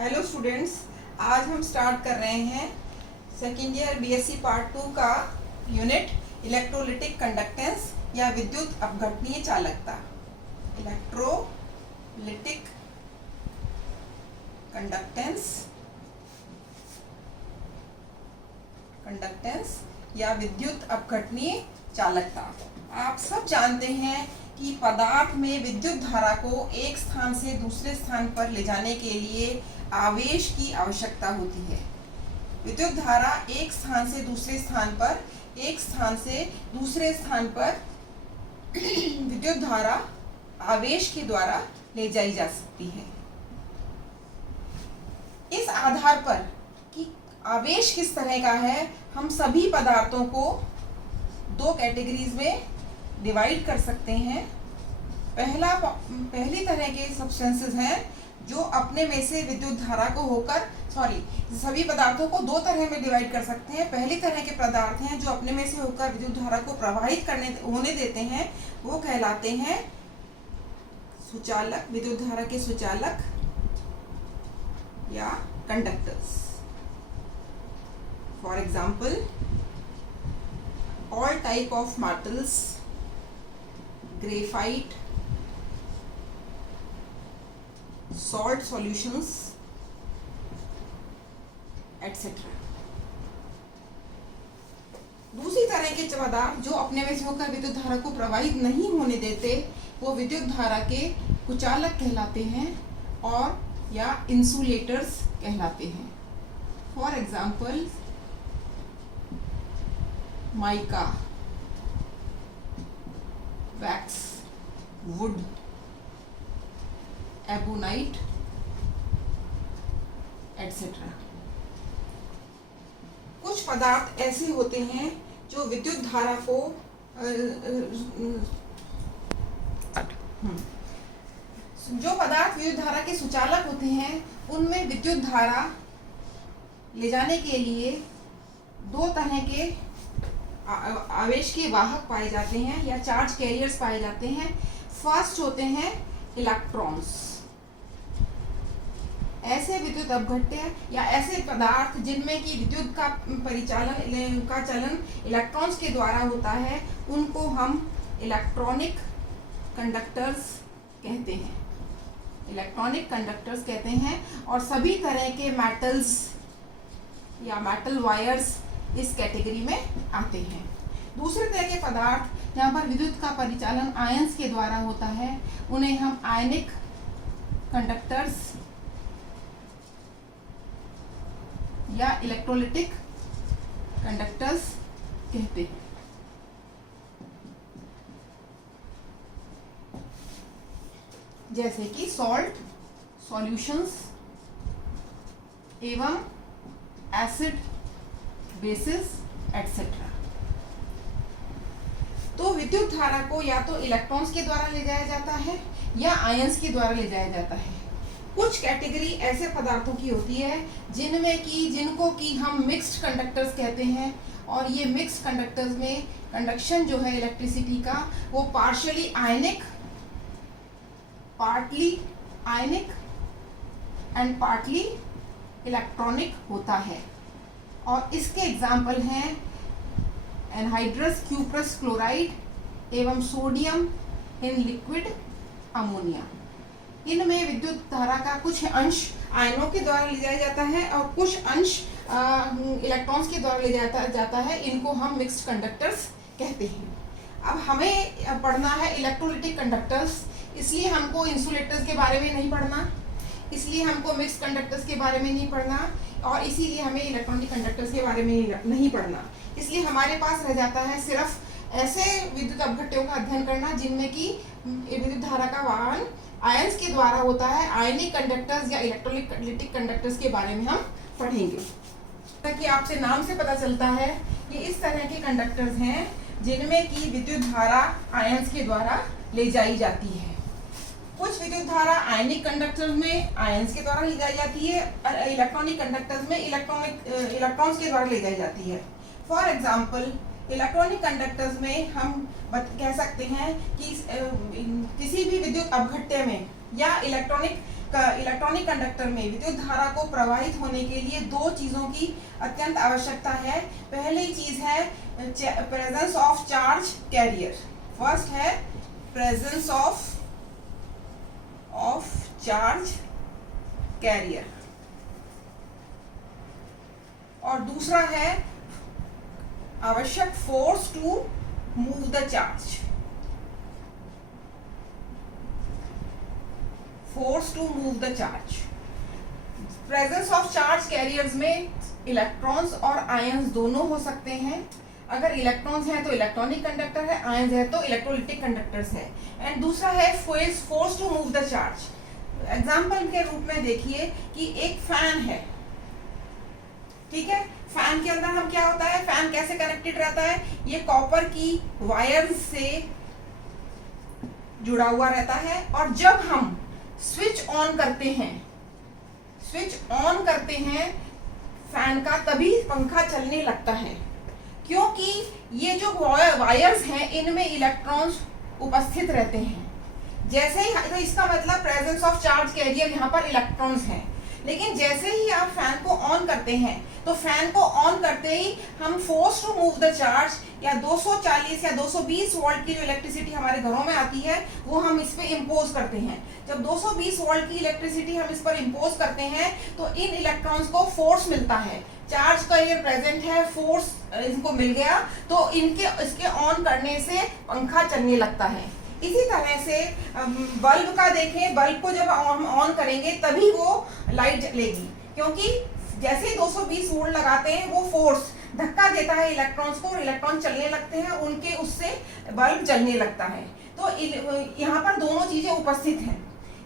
Hello students, आज हम start कर रहे हैं सेकेंड ईयर बीएससी पार्ट 2 का यूनिट इलेक्ट्रोलिटिक कंडक्टेंस या विद्युत अपघटनीय चालकता। इलेक्ट्रोलिटिक कंडक्टेंस या विद्युत अपघटनीय चालकता। आप सब जानते हैं कि पदार्थ में विद्युत धारा को एक स्थान से दूसरे स्थान पर ले जाने के लिए आवेश की आवश्यकता होती है। विद्युत धारा एक स्थान से दूसरे स्थान पर विद्युत धारा आवेश के द्वारा ले जाई जा सकती है। इस आधार पर कि आवेश किस तरह का है, हम सभी पदार्थों को दो कैटेगरीज में डिवाइड कर सकते हैं। पहली तरह के सब्सटेंसेस हैं जो अपने में से विद्युत धारा को सभी पदार्थों को दो तरह में डिवाइड कर सकते हैं। पहली तरह के पदार्थ हैं जो अपने में से होकर विद्युत धारा को प्रवाहित होने देते हैं, वो कहलाते हैं सुचालक, विद्युत धारा के सुचालक या conductors. For example, all type of metals, graphite, salt solutions, etc. दूसरी तरह के पदार्थ जो अपने में से होकर विद्युत धारा को प्रवाहित नहीं होने देते, वो विद्युत धारा के कुचालक कहलाते हैं और या इंसुलेटर्स कहलाते हैं। For example, mica, wax, would, ebonite, etcetera. कुछ पदार्थ ऐसे होते हैं जो विद्युत धारा को जो पदार्थ विद्युत धारा के सुचालक होते हैं, उनमें विद्युत धारा ले जाने के लिए दो तरह के आवेश के वाहक पाए जाते हैं या चार्ज कैरियर्स पाए जाते हैं। फर्स्ट होते हैं इलेक्ट्रॉन्स। ऐसे विद्युत अपघट्य या ऐसे पदार्थ जिनमें कि विद्युत का चलन इलेक्ट्रॉन्स के द्वारा होता है, उनको हम इलेक्ट्रॉनिक कंडक्टर्स कहते हैं। और सभी तरह के मेटल्स या मेटल वायर्स इस कैटेगरी में आते हैं। दूसरे तरह के पदार्थ जहाँ पर विद्युत का परिचालन आयंस के द्वारा होता है, उन्हें हम आयनिक कंडक्टर्स या इलेक्ट्रोलिटिक कंडक्टर्स कहते हैं। जैसे कि सॉल्ट सॉल्यूशंस एवं एसिड, बेसिस, एटसेट्रा। तो विद्युत धारा को या तो इलेक्ट्रॉन्स के द्वारा ले जाया जाता है या आयंस के द्वारा ले जाया जाता है। कुछ कैटेगरी ऐसे पदार्थों की होती है जिनको कि हम मिक्स्ड कंडक्टर्स कहते हैं, और ये मिक्स्ड कंडक्टर्स में कंडक्शन जो है इलेक्ट्रिसिटी का, वो partly ionic and partly electronic होता है। और इसके एग्जाम्पल हैं एनहाइड्रस क्यूप्रस क्लोराइड एवं सोडियम इन लिक्विड अमोनिया। इनमें विद्युत धारा का कुछ अंश आयनों के द्वारा ले जाया जाता है और कुछ अंश इलेक्ट्रॉन्स के द्वारा ले जाता है। इनको हम मिक्स्ड कंडक्टर्स कहते हैं। अब हमें पढ़ना है इलेक्ट्रोलिटिक कंडक्टर्स, इसलिए हमको इंसुलेटर्स के बारे में नहीं पढ़ना, इसलिए हमको मिक्स्ड कंडक्टर्स के बारे में नहीं पढ़ना, और इसीलिए हमें इलेक्ट्रॉनिक कंडक्टर्स के बारे में नहीं पढ़ना। इसलिए हमारे पास रह जाता है सिर्फ ऐसे विद्युत अपघट्यों का अध्ययन करना जिनमें कि विद्युत धारा का वहन आयंस के द्वारा होता है। आयनिक कंडक्टर्स या इलेक्ट्रोलिटिक कंडक्टर्स के बारे में हम पढ़ेंगे। ताकि आपसे नाम से पता चलता है कि इस तरह के कंडक्टर्स हैं जिनमें कि विद्युत धारा आयंस के द्वारा ले जाई जाती है। कुछ विद्युत धारा आयनिक कंडक्टर्स में आयंस के द्वारा ले जाई जाती है और इलेक्ट्रॉनिक कंडक्टर्स में इलेक्ट्रॉन्स के द्वारा ले जाई जाती है। फॉर एग्जाम्पल, इलेक्ट्रॉनिक कंडक्टर्स में हम कह सकते हैं कि किसी भी विद्युत अपघट्य में या इलेक्ट्रॉनिक इलेक्ट्रॉनिक कंडक्टर में विद्युत धारा को प्रवाहित होने के लिए दो चीजों की अत्यंत आवश्यकता है। पहली चीज है presence of charge carrier. First है प्रेजेंस ऑफ चार्ज कैरियर और दूसरा है आवश्यक force to move the charge. Force to move the charge. Presence of charge carriers में इलेक्ट्रॉन्स और आयंस दोनों हो सकते हैं। अगर इलेक्ट्रॉन्स हैं तो इलेक्ट्रॉनिक कंडक्टर है, आयंस है तो इलेक्ट्रोलिटिक कंडक्टर्स है। एंड दूसरा है force to move the charge. Example के रूप में देखिए कि एक फैन है, ठीक है। फैन के अंदर हम क्या होता है, फैन कैसे कनेक्टेड रहता है, ये कॉपर की वायर से जुड़ा हुआ रहता है और जब हम स्विच ऑन करते हैं फैन का, तभी पंखा चलने लगता है, क्योंकि ये जो वायर्स हैं इनमें इलेक्ट्रॉन्स उपस्थित रहते हैं। जैसे ही, तो इसका मतलब प्रेजेंस ऑफ चार्ज कैरियर यहाँ पर इलेक्ट्रॉन्स हैं। लेकिन जैसे ही आप फैन को ऑन करते हैं तो फैन को ऑन करते ही हम force to move the charge या 240 या 220 वोल्ट की जो इलेक्ट्रिसिटी हमारे घरों में आती है वो हम इस पे इम्पोज करते हैं। जब 220 वोल्ट की इलेक्ट्रिसिटी हम इस पर इम्पोज करते हैं तो इन इलेक्ट्रॉन्स को फोर्स मिलता है। चार्ज का ये प्रेजेंट है, फोर्स इनको मिल गया तो इसके ऑन करने से पंखा चलने लगता है। इसी तरह से बल्ब का देखें, बल्ब को जब हम ऑन करेंगे तभी वो लाइट जलेगी, क्योंकि जैसे ही 220 वोल्ट लगाते हैं वो फोर्स धक्का देता है इलेक्ट्रॉन्स को और इलेक्ट्रॉन चलने लगते हैं, उनके उससे बल्ब जलने लगता है। तो यहाँ पर दोनों चीजें उपस्थित हैं।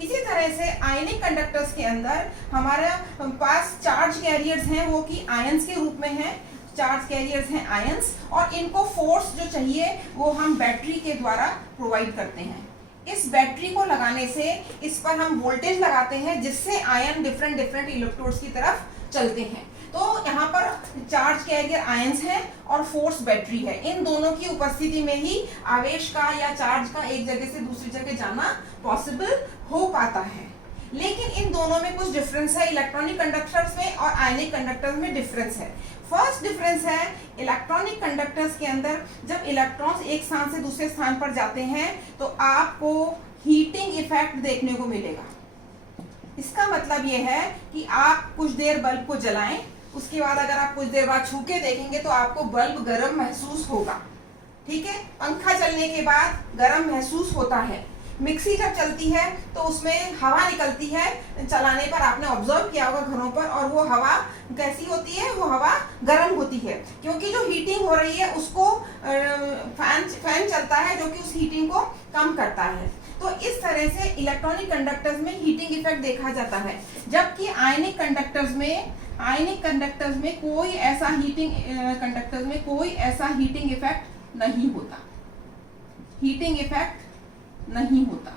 इसी तरह से आयनिक कंडक्टर्स के अंदर हमारे पास चार्ज कैरियर्स हैं, वो कि आयंस के रूप में हैं। चार्ज कैरियर्स हैं आयंस और इनको फोर्स जो चाहिए वो हम बैटरी के द्वारा प्रोवाइड करते हैं। इस बैटरी को लगाने से इस पर हम वोल्टेज लगाते हैं जिससे आयन डिफरेंट इलेक्ट्रोड्स की तरफ चलते हैं। तो यहाँ पर चार्ज कैरियर आयंस है और फोर्स बैटरी है। इन दोनों की उपस्थिति में ही आवेश का या चार्ज का एक जगह से दूसरी जगह जाना पॉसिबल हो पाता है। लेकिन इन दोनों में कुछ डिफरेंस है, इलेक्ट्रॉनिक कंडक्टर्स में और आयनिक कंडक्टर्स में डिफरेंस है। फर्स्ट डिफरेंस है इलेक्ट्रॉनिक कंडक्टर्स के अंदर जब इलेक्ट्रॉन्स एक स्थान से दूसरे स्थान पर जाते हैं तो आपको हीटिंग इफेक्ट देखने को मिलेगा। इसका मतलब यह है कि आप कुछ देर बल्ब को जलाएं, उसके बाद अगर आप कुछ देर बाद छू के देखेंगे तो आपको बल्ब गर्म महसूस होगा, ठीक है। पंखा चलने के बाद गर्म महसूस होता है। मिक्सी जब चलती है तो उसमें हवा निकलती है, चलाने पर आपने ऑब्जर्व किया होगा घरों पर, और वो हवा कैसी होती है, वो हवा गर्म होती है, क्योंकि जो हीटिंग हो रही है उसको फैन चलता है जो कि उस हीटिंग को कम करता है। तो इस तरह से इलेक्ट्रॉनिक कंडक्टर्स में हीटिंग इफेक्ट देखा जाता है, जबकि आयनिक कंडक्टर्स में कोई ऐसा हीटिंग इफेक्ट नहीं होता।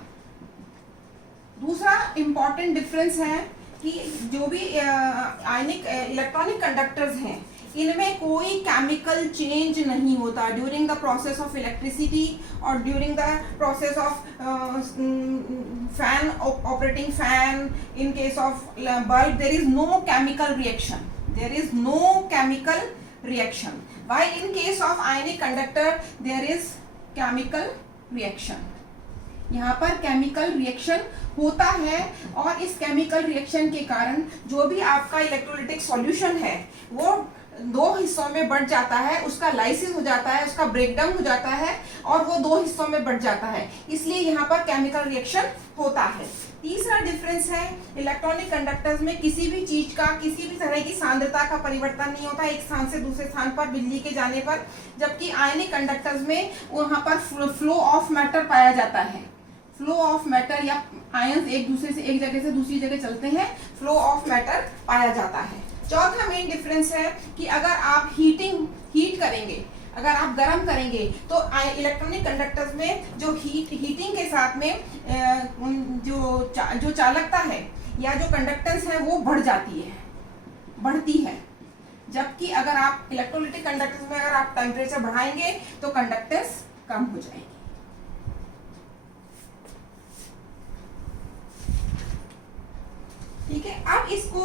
दूसरा इंपॉर्टेंट डिफरेंस है कि जो भी इलेक्ट्रॉनिक कंडक्टर्स हैं इनमें कोई केमिकल चेंज नहीं होता during the process of electricity और during the process of fan operating fan. In case of bulb there is no chemical reaction, while in case of ionic conductor there is chemical reaction। यहाँ पर chemical reaction होता है और इस chemical reaction के कारण जो भी आपका इलेक्ट्रोलिटिक सॉल्यूशन है वो दो हिस्सों में बढ़ जाता है, उसका लाइसिस हो जाता है, उसका ब्रेकडाउन हो जाता है और वो दो हिस्सों में बढ़ जाता है, इसलिए यहाँ पर केमिकल रिएक्शन होता है। तीसरा डिफरेंस है इलेक्ट्रॉनिक कंडक्टर्स में किसी भी चीज का, किसी भी तरह की सांद्रता का परिवर्तन नहीं होता एक स्थान से दूसरे स्थान पर बिजली के जाने पर, जबकि आयनिक कंडक्टर्स में वहां पर फ्लो ऑफ मैटर पाया जाता है। फ्लो ऑफ मैटर या आयंस एक दूसरे से एक जगह से दूसरी जगह चलते हैं, फ्लो ऑफ मैटर पाया जाता है। चौथा मेन डिफरेंस है कि अगर आप हीट करेंगे, अगर आप गर्म करेंगे तो इलेक्ट्रॉनिक कंडक्टर्स में जो हीटिंग के साथ में जो चालकता है या जो कंडक्टेंस है वो बढ़ती है, जबकि अगर आप इलेक्ट्रोलिटिक कंडक्टेंस में अगर आप टेम्परेचर बढ़ाएंगे तो कंडक्टेंस कम हो जाएगी। ठीक है। अब इसको